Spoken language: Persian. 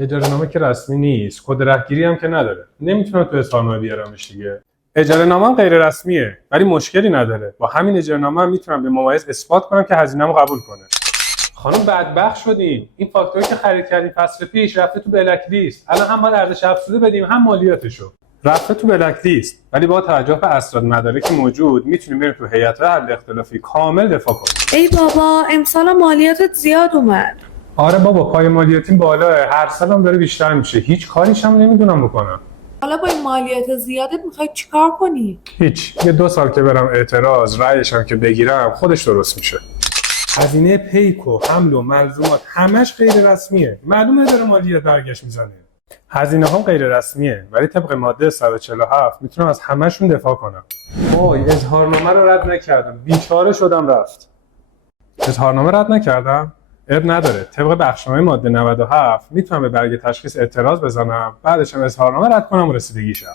اجارهنامه که رسمی نیست، کد رهگیری هم که نداره. نمیتونم تو اظهارنامه بیارمش دیگه. اجارهنامه هم غیر رسمیه، ولی مشکلی نداره. با همین اجارهنامه هم میتونم به ممایز اثبات کنم که هزینه‌مو قبول کنه. خانم بدبخت شدیم. این فاکتوری که خرید کردیم فصل پیش رفته تو بلک لیست. الان هم باید ارزش افزوده بدیم، هم مالیاتشو. رفته تو بلک لیست، ولی با توجه به اسناد مدارک موجود میتونیم بریم تو هیئت حل اختلافی کامل دفاع کنیم. ای بابا امسال مالیاتت زیاد اومد. آره بابا، پای مالیاتیم بالاه، هر سالم داره بیشتر میشه. هیچ کاریش هم نمیدونم بکنم. حالا با این مالیات زیادت میخوای چیکار کنی؟ هیچ، یه 2 سال که برم اعتراض، رأیش هم که بگیرم خودش درست میشه. هزینه پیک و حمل و ملزومات همش غیر رسمیه. معلومه داره مالیات برگشت میزنه. هزینه ها غیر رسمیه، ولی طبق ماده 147 میتونم از همشون دفاع کنم. وای، اظهارنامه رو رد نکردم. بیچاره شدم رفت. اظهارنامه رد نکردم؟ اب نداره. طبق بخشنامه ماده 97 میتونم به برگ تشخیص اعتراض بزنم، بعدش هم اظهارنامه رد کنم و رسیدگیشم.